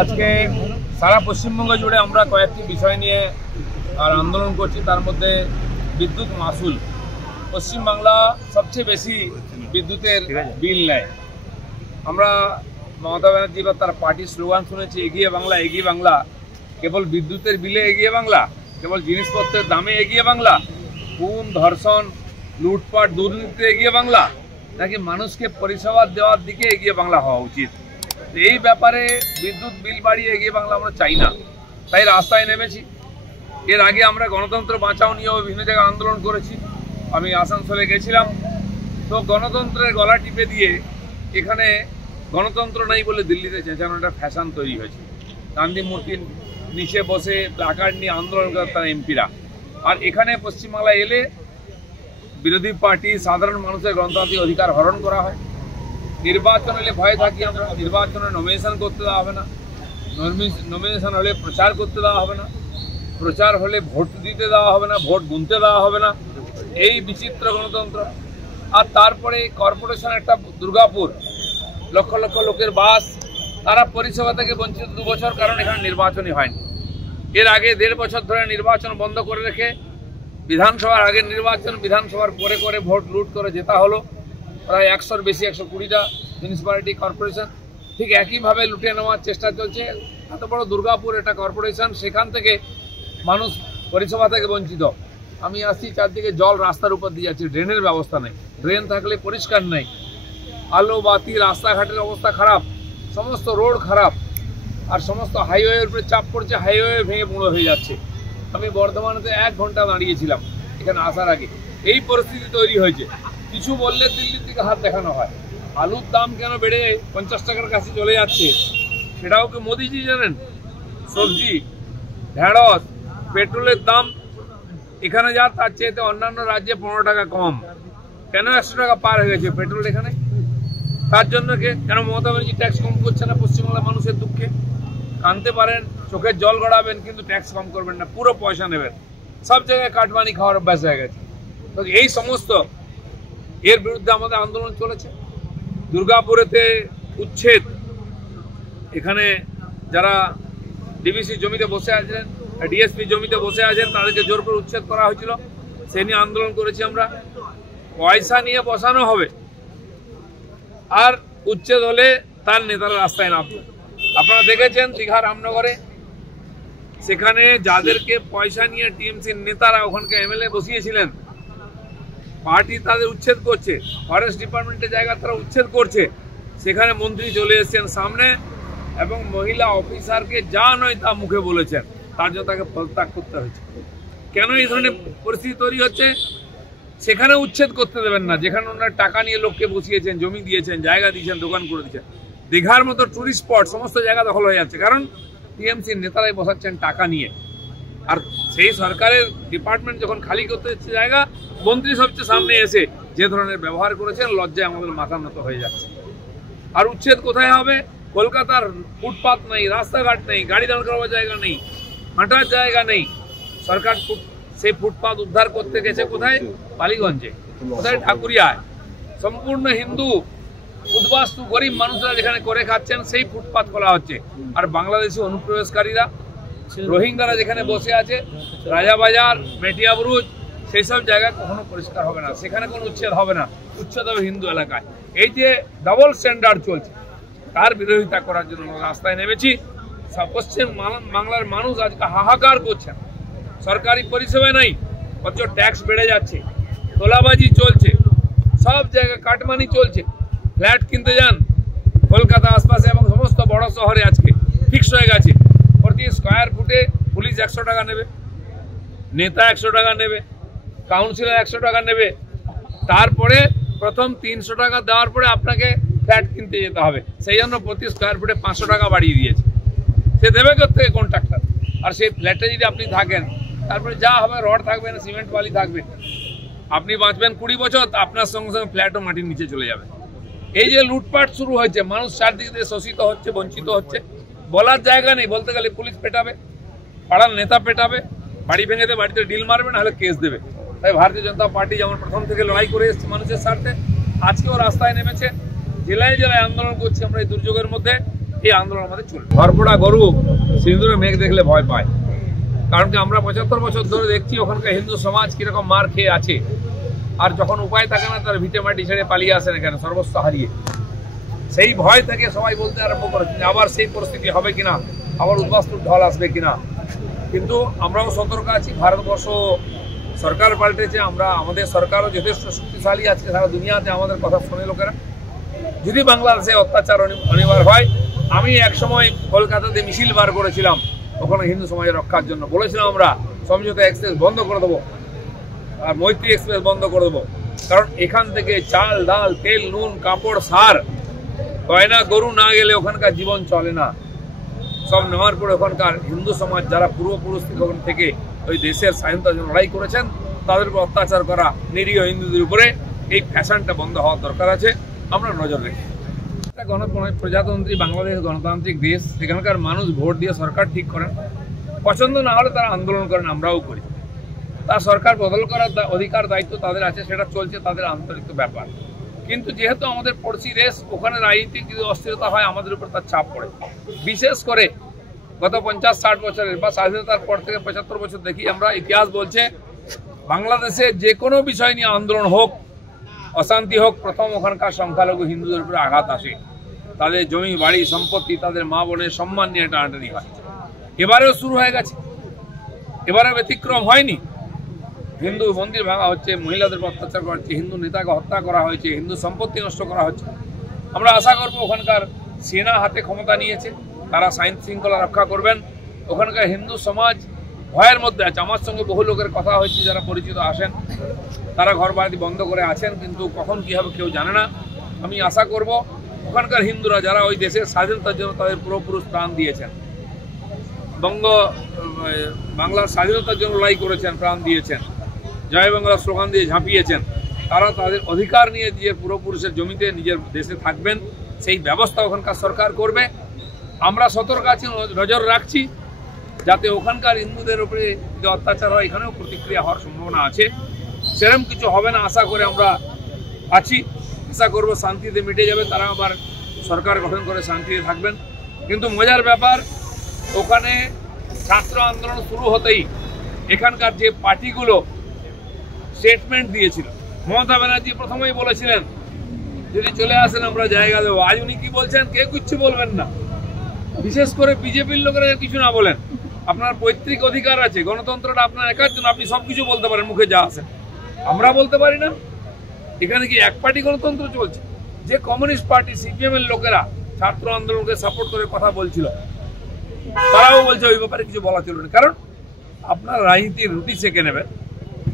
আজকে সারা পশ্চিমবঙ্গ জুড়ে আমরা কয়েকটি বিষয় নিয়ে আর আন্দোলন করছি। তার মধ্যে বিদ্যুৎ মাসুল। পশ্চিমবাংলা সবচেয়ে বেশি বিদ্যুতের বিল নেয়। আমরা মমতা ব্যানার্জি বা তার পার্টির স্লোগান শুনেছি, এগিয়ে বাংলা এগিয়ে বাংলা। কেবল বিদ্যুতের বিলে এগিয়ে বাংলা, কেবল জিনিসপত্রের দামে এগিয়ে বাংলা, খুন ধর্ষণ লুটপাট দুর্নীতিতে এগিয়ে বাংলা, নাকি মানুষকে পরিষেবা দেওয়ার দিকে এগিয়ে বাংলা হওয়া উচিত? এই ব্যাপারে বিদ্যুৎ বিল বাড়িয়ে এগিয়ে বাংলা আমরা চাই না, তাই রাস্তায় নেমেছি। এর আগে আমরা গণতন্ত্র বাঁচাও নিয়েও বিভিন্ন জায়গায় আন্দোলন করেছি। আমি আসানসোলে গেছিলাম, তো গণতন্ত্রের গলা টিপে দিয়ে এখানে গণতন্ত্র নেই বলে দিল্লিতে চেঁচানো একটা ফ্যাশন তৈরি হয়েছে। গান্ধী মূর্তির নিচে বসে প্ল্যাকার্ড নিয়ে আন্দোলন করে তারা এমপিরা, আর এখানে পশ্চিমবাংলায় এলে বিরোধী পার্টি সাধারণ মানুষের গণতান্ত্রিক অধিকার হরণ করা হয়। নির্বাচন হলে ভয় থাকি আমরা, নির্বাচনে নমিনেশন করতে দেওয়া হবে না, নমিনেশন হলে প্রচার করতে দেওয়া হবে না, প্রচার হলে ভোট দিতে দেওয়া হবে না, ভোট গুনতে দেওয়া হবে না। এই বিচিত্র গণতন্ত্র। আর তারপরে কর্পোরেশন একটা দুর্গাপুর, লক্ষ লক্ষ লোকের বাস, তারা পরিষেবা থেকে বঞ্চিত 2 বছর, কারণ এখানে নির্বাচনই হয়নি। এর আগে 1.5 বছর ধরে নির্বাচন বন্ধ করে রেখে বিধানসভার আগের নির্বাচন, বিধানসভার পরে করে ভোট লুট করে জেতা হলো। প্রায় 100-র বেশি, 120টা মিউনিসিপ্যালিটি কর্পোরেশন ঠিক একইভাবে লুটে নেওয়ার চেষ্টা চলছে। এত বড় দুর্গাপুর একটা কর্পোরেশন, সেখান থেকে মানুষ পরিষেবা থেকে বঞ্চিত। আমি আসছি, চারদিকে জল রাস্তার উপর দিয়ে যাচ্ছে, ড্রেনের ব্যবস্থা নেই, ড্রেন থাকলে পরিষ্কার নেই, আলো বাতি, রাস্তাঘাটের অবস্থা খারাপ, সমস্ত রোড খারাপ, আর সমস্ত হাইওয়ের উপরে চাপ পড়ছে, হাইওয়ে ভেঙে পুরো হয়ে যাচ্ছে। আমি বর্ধমানেতে 1 ঘন্টা দাঁড়িয়েছিলাম এখানে আসার আগে। এই পরিস্থিতি তৈরি হয়েছে। কিছু বললে দিল্লির দিকে হাত দেখানো হয়। আলুর দাম কেন বেড়ে 50 টাকার কাছে চলে যাচ্ছে সেটাও কি মোদিজি জানেন? সবজি, ঢেঁড়স, পেট্রোলের দাম এখানে যা তার চেয়ে অন্যান্য রাজ্যে 15 টাকা কম। কেন 100 টাকা পার হয়ে গেছে পেট্রোল এখানে? তার জন্য কেন মমতা ব্যানার্জি ট্যাক্স কম করছে না পশ্চিমবাংলার মানুষের দুঃখে? কানতে পারেন, চোখের জল গড়াবেন, কিন্তু ট্যাক্স কম করবেন না, পুরো পয়সা নেবেন। সব জায়গায় কাটমানি খাওয়ার অভ্যাস হয়ে গেছে। তো এই সমস্ত এর বিরুদ্ধে আমাদের আন্দোলন চলেছে। দুর্গাপুরেতে উচ্ছেদ, এখানে যারা ডিবিসি জমিতে বসে আছেন, ডিএসপি জমিতে বসে আছেন, তাদেরকে জোর করে উচ্ছেদ করা হয়েছিল। সে নিয়ে আন্দোলন করেছি আমরা। পয়সা নিয়ে বসানো হবে, আর উচ্ছেদ হলে তার নেতারা রাস্তায় নামবে। আপনারা দেখেছেন দীঘা রামনগরে, সেখানে যাদেরকে পয়সা নিয়ে টিএমসির নেতারা ওখানকার এমএলএ বসিয়েছিলেন, পার্টি তাদের উচ্ছেদ করছে, ফরেস্ট ডিপার্টমেন্টের জায়গা তারা উচ্ছেদ করছে। সেখানে মন্ত্রী চলে এসেছেন সামনে এবং মহিলা অফিসারকে যা নয় তা মুখে বলেছেন, তার জন্য তাকে পদত্যাগ করতে হয়েছে। কেন এই ধরনের পরিস্থিতি তৈরি হচ্ছে? সেখানে উচ্ছেদ করতে দেবেন না, যেখানে ওনারা টাকা নিয়ে লোককে বসিয়েছেন, জমি দিয়েছেন, জায়গা দিয়েছেন, দোকান করে দিয়েছেন। দীঘার মতো টুরিস্ট স্পট সমস্ত জায়গা দখল হয়ে যাচ্ছে, কারণ টিএমসির নেতারাই বসাচ্ছেন টাকা নিয়ে। আর সেই সরকারের ডিপার্টমেন্ট যখন খালি করতে যাচ্ছে জায়গা, মন্ত্রী সবচেয়ে সামনে এসে যে ধরনের ব্যবহার করেছেন, লজ্জায় আমাদের মাথা নত হয়ে যাচ্ছে। আর উচ্ছেদ কোথায় হবে? কলকাতার ফুটপাথ নেই, রাস্তাঘাট নেই, গাড়ি দাঁড় করাবার জায়গা নেই, হাঁটার জায়গা নেই। সরকার সেই ফুটপাথ উদ্ধার করতে গেছে কোথায়? বালিগঞ্জে, কোথায়? ঠাকুরিয়ায়। সম্পূর্ণ হিন্দু উদ্বাস্তু গরিব মানুষরা যেখানে করে খাচ্ছেন, সেই ফুটপাথ খোলা হচ্ছে। আর বাংলাদেশি অনুপ্রবেশকারীরা, রোহিঙ্গারা যেখানে বসে আছে, রাজাবাজার, মেটিয়াবুরুজ, সেই সব জায়গায় কখনো পরিষ্কার হবে না, সেখানে কোনো উচ্ছেদ হবে না। উচ্ছেদ হবে হিন্দু এলাকায়। এই যে ডাবল স্ট্যান্ডার্ড চলছে, তার বিরোধিতা করার জন্য রাস্তায় নেমেছি। পশ্চিম বাংলার মানুষ আজকে হাহাকার করছেন। সরকারি পরিষেবা নেই, অথচ ট্যাক্স বেড়ে যাচ্ছে, তোলাবাজি চলছে, সব জায়গায় কাটমানি চলছে। ফ্ল্যাট কিনতে যান কলকাতা আশপাশে এবং সমস্ত বড় শহরে আজকে ফিক্স হয়ে গেছে, প্রতি স্কোয়ার ফুটে পুলিশ 100 টাকা নেবে, নেতা 100 টাকা নেবে, কাউন্সিলর 100 টাকা নেবে। তারপরে প্রথম 300 টাকা দেওয়ার পরে আপনাকে ফ্ল্যাট কিনতে যেতে হবে। সেই জন্য প্রতি স্কোয়ার ফুটে 500 টাকা বাড়িয়ে দিয়েছে। সে দেবে কোথেকে? কন্ট্রাক্টর। আর সেই ফ্ল্যাটে যদি আপনি থাকেন, তারপরে যা হবে, রড থাকবে না, সিমেন্ট বালি থাকবে, আপনি বাঁচবেন 20 বছর, আপনার সঙ্গে সঙ্গে ফ্ল্যাটও মাটির নিচে চলে যাবে। এই যে লুটপাট শুরু হয়েছে, মানুষ চারদিক দিয়ে শোষিত হচ্ছে, বঞ্চিত হচ্ছে। বলার জায়গা নেই, বলতে গেলে পুলিশ পেটাবে, পাড়ার নেতা পেটাবে, বাড়ি ভেঙে বাড়িতে ডিল মারবে, না হলে কেস দেবে। তাই ভারতীয় জনতা পার্টি যেমন প্রথম থেকে লড়াই করে এসেছে মানুষের স্বার্থে, আজকেও রাস্তায় নেমেছে। জেলায় জেলায় আন্দোলন করছি আমরা এই দুর্যোগের মধ্যে। এই আন্দোলন আমাদের চলবে। ঘরপোড়া গরু সিঁদুরে মেঘ দেখলে ভয় পায়, কারণ কি আমরা 75 বছর ধরে দেখছি ওখানকার হিন্দু সমাজ কিরকম মার খেয়ে আছে, আর যখন উপায় থাকে না তারা ভিটে মাটি ছেড়ে পালিয়ে আসেন এখানে সর্বস্ব হারিয়ে। সেই ভয় থেকে সবাই বলতে আরম্ভ করেছেন আবার সেই পরিস্থিতি হবে কিনা, আবার উদ্বাস্তুর ঢল আসবে কিনা। কিন্তু আমরাও সতর্ক আছি। ভারতবর্ষ সরকার পাল্টেছে, আমাদের সরকারও যথেষ্ট শক্তিশালী আছে, সারা দুনিয়াতে আমাদের কথা শোনে লোকেরা। যদি বাংলাদেশে অত্যাচার অনিবার হয়, আমি একসময় কলকাতাতে মিছিল বার করেছিলাম ওখানে হিন্দু সমাজের রক্ষার জন্য। বলেছিলাম আমরা সমঝোতা এক্সপ্রেস বন্ধ করে দেবো আর মৈত্রী এক্সপ্রেস বন্ধ করে দেবো, কারণ এখান থেকে চাল ডাল তেল নুন কাপড় সার গয়না গরু না গেলে ওখানকার জীবন চলে না। সব নেওয়ার পরে ওখানকার হিন্দু সমাজ যারা পূর্বপুরুষ থেকে ওই দেশের স্বাধীনতার জন্য লড়াই করেছেন তাদের উপর অত্যাচার করা নিরীহ হিন্দুদের উপরে এই ফ্যাশনটা বন্ধ হওয়ার দরকার আছে। আমরা নজর রাখি। প্রজাতন্ত্রী বাংলাদেশ গণতান্ত্রিক দেশ, সেখানকার মানুষ ভোট দিয়ে সরকার ঠিক করেন, পছন্দ না হলে তারা আন্দোলন করেন, আমরাও করি। তার সরকার বদল করার অধিকার দায়িত্ব তাদের আছে, সেটা চলছে তাদের আন্তরিক ব্যাপার। কিন্তু যেহেতু আমাদের পড়শি দেশ, ওখানে রাজনীতিক যদি অস্থিরতা হয় আমাদের উপর তার চাপ পড়ে। বিশেষ করে গত 50-60 বছরের বা স্বাধীনতার পর থেকে 75 বছর দেখি আমরা, ইতিহাস বলছে বাংলাদেশে যে কোনো বিষয় নিয়ে আন্দোলন হোক অশান্তি হোক, প্রথম ওখানকার সংখ্যালঘু হিন্দুদের উপরে আঘাত আসে। তাদের জমি বাড়ি সম্পত্তি তাদের মা বোনের সম্মান নিয়ে টানাটানি হয়। এবারেও শুরু হয়ে গেছে, এবারে ব্যতিক্রম হয়নি। হিন্দু মন্দির ভাঙা হচ্ছে, মহিলাদের অত্যাচার করা হচ্ছে, হিন্দু নেতাকে হত্যা করা হয়েছে, হিন্দু সম্পত্তি নষ্ট করা হচ্ছে। আমরা আশা করব ওখানকার সেনা হাতে ক্ষমতা নিয়েছে, তারা আইন শৃঙ্খলা রক্ষা করবেন। ওখানকার হিন্দু সমাজ ভয়ের মধ্যে আছে। আমার সঙ্গে বহু লোকের কথা হয়েছে যারা পরিচিত আসেন, তারা ঘর বাড়ি বন্ধ করে আছেন, কিন্তু কখন কী হবে কেউ জানে না। আমি আশা করব ওখানকার হিন্দুরা যারা ওই দেশের স্বাধীনতার জন্য তাদের পূর্বপুরুষ প্রাণ দিয়েছেন, বাংলার স্বাধীনতার জন্য লড়াই করেছেন, প্রাণ দিয়েছেন, জয় বাংলা স্লোগান দিয়ে ঝাঁপিয়েছেন, তারা তাদের অধিকার নিয়ে নিজের পূর্বপুরুষের জমিতে নিজের দেশে থাকবেন, সেই ব্যবস্থা ওখানকার সরকার করবে। আমরা সতর্ক আছি, নজর রাখছি যাতে ওখানকার হিন্দুদের উপরে যে অত্যাচার হয় এখানেও প্রতিক্রিয়া হওয়ার সম্ভাবনা আছে। সেরকম কিছু হবে না আশা করে আমরা আছি। আশা করব শান্তিতে মিটে যাবে, তারা আবার সরকার গঠন করে শান্তিতে থাকবেন। কিন্তু মজার ব্যাপার, ওখানে ছাত্র আন্দোলন শুরু হতেই এখানকার যে পার্টিগুলো স্টেটমেন্ট দিয়েছিল, মমতা ব্যানার্জি প্রথমেই বলেছিলেন যদি চলে আসেন আমরা জায়গা দেবো। আজ উনি কি বলছেন, কেউ কিচ্ছু বলবেন না। বিশেষ করে বিজেপির লোকেরা কিছু না বলেন, আপনার পৈতৃক অধিকার আছে, গণতন্ত্রটা আপনার একার জন্য, আপনি সবকিছু বলতে পারেন মুখে যা আসেন, আমরা বলতে পারি না। এখানে কি এক পার্টি গণতন্ত্র চলছে? যে কমিউনিস্ট পার্টি সিপিএম এর লোকেরা ছাত্র আন্দোলনকে সাপোর্ট করে কথা বলছিল, তারাও বলছে ওই ব্যাপারে কিছু বলা চলবে না, কারণ আপনার রাজনীতির রুটি সেঁকে নেবে।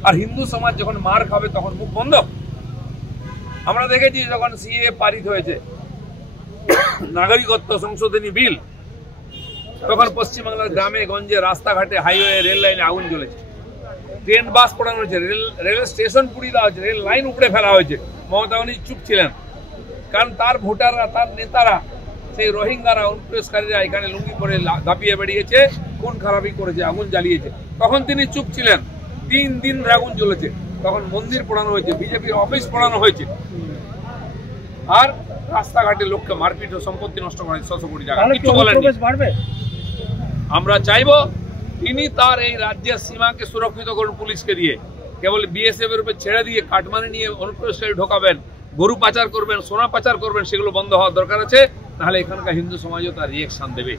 আর হিন্দু সমাজ যখন মার খাবে তখন মুখ বন্ধ। আমরা দেখেছি যখন সিএ পারিত হয়েছে, নাগরিকত্ব সংশোধনী বিল, তখন পশ্চিমবাংলার গ্রামে গঞ্জে রাস্তাঘাটে হাইওয়ে রেল লাইনে আগুন জ্বলেছে, ট্রেন বাস পোড়ানো হয়েছে, রেল স্টেশন পুড়িয়ে দেওয়া হয়েছে, রেল লাইন উপড়ে ফেলা হয়েছে। মমতা ব্যানার্জি চুপ ছিলেন, কারণ তার ভোটাররা, তার নেতারা, সেই রোহিঙ্গারা, অনুপ্রবেশকারীরা এখানে লুঙ্গি পরে ঝাঁপিয়ে বেরিয়েছে, খুন খারাপি করেছে, আগুন জ্বালিয়েছে। তখন তিনি চুপ ছিলেন। 3 দিন আগুন জ্বলেছে, তখন মন্দির পোড়ানো হয়েছে, বিজেপির অফিস পোড়ানো হয়েছে, আর রাস্তাঘাটে লোককে মারপিট ও সম্পত্তি নষ্ট করা হয়েছে 600 কোটি টাকা। কিছু বলেননি। আমরা চাইব তিনি তার এই রাজ্যের সীমাকে সুরক্ষিত করুন পুলিশকে দিয়ে, কেবল বিএসএফ এর উপর ছেড়ে দিয়ে কাটমানি নিয়ে অনুপ্রবেশকারী ঢোকাবেন, গরু পাচার করবেন, সোনা পাচার করবেন, সেগুলো বন্ধ হওয়ার দরকার আছে। নাহলে এখানকার হিন্দু সমাজও তার রিয়েকশন দেবে।